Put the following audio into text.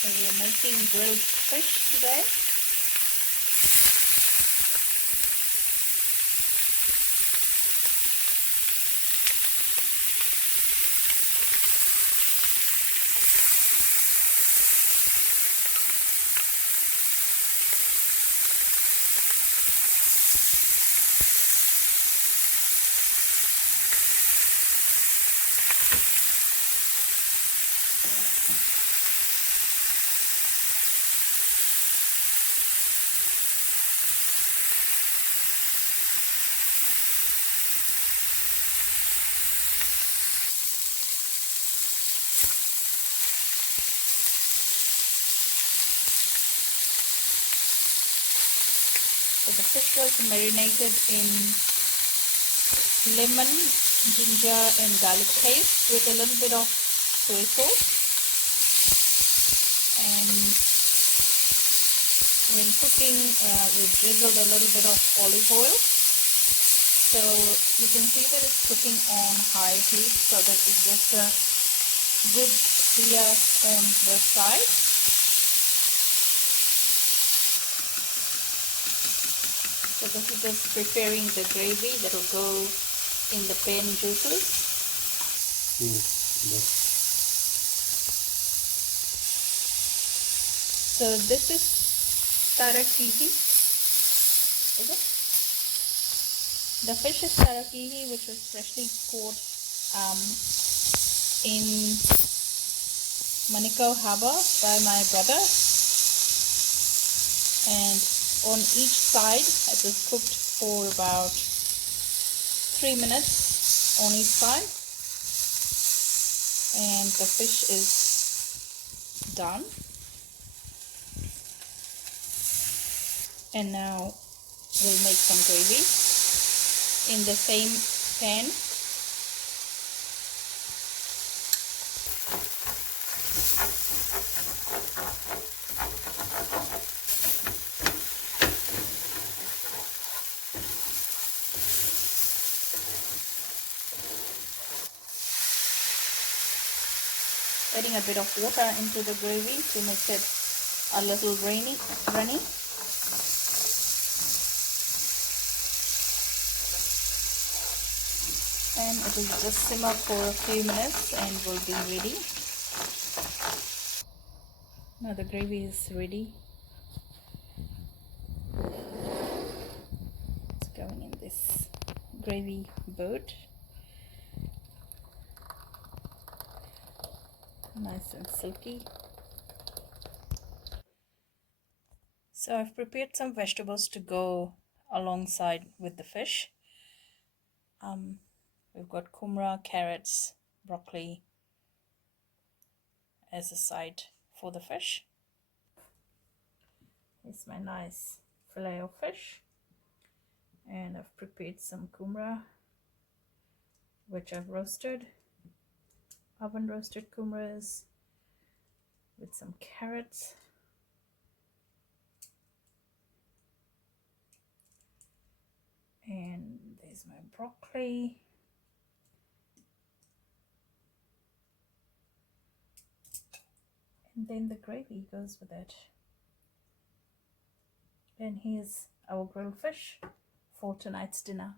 So we are making grilled fish today. So the fish was marinated in lemon, ginger and garlic paste with a little bit of soy sauce. And when cooking, we drizzled a little bit of olive oil. So you can see that it's cooking on high heat so that it gets a good sear on both sides. So this is just preparing the gravy that will go in the pan juices. So this is tarakihi. Is it? The fish is tarakihi, which was freshly caught in Manukau Harbour by my brother. And on each side it was cooked for about 3 minutes on each side, and the fish is done. And now we'll make some gravy in the same pan. Adding a bit of water into the gravy to make it a little runny. And it will just simmer for a few minutes and will be ready. Now the gravy is ready. It's going in this gravy boat. Nice and silky. So I've prepared some vegetables to go alongside with the fish. We've got kumra, carrots, broccoli as a side for the fish. Here's my nice fillet of fish, and I've prepared some kumra which I've roasted, oven roasted kumras with some carrots, and there's my broccoli, and then the gravy goes with it. And here's our grilled fish for tonight's dinner.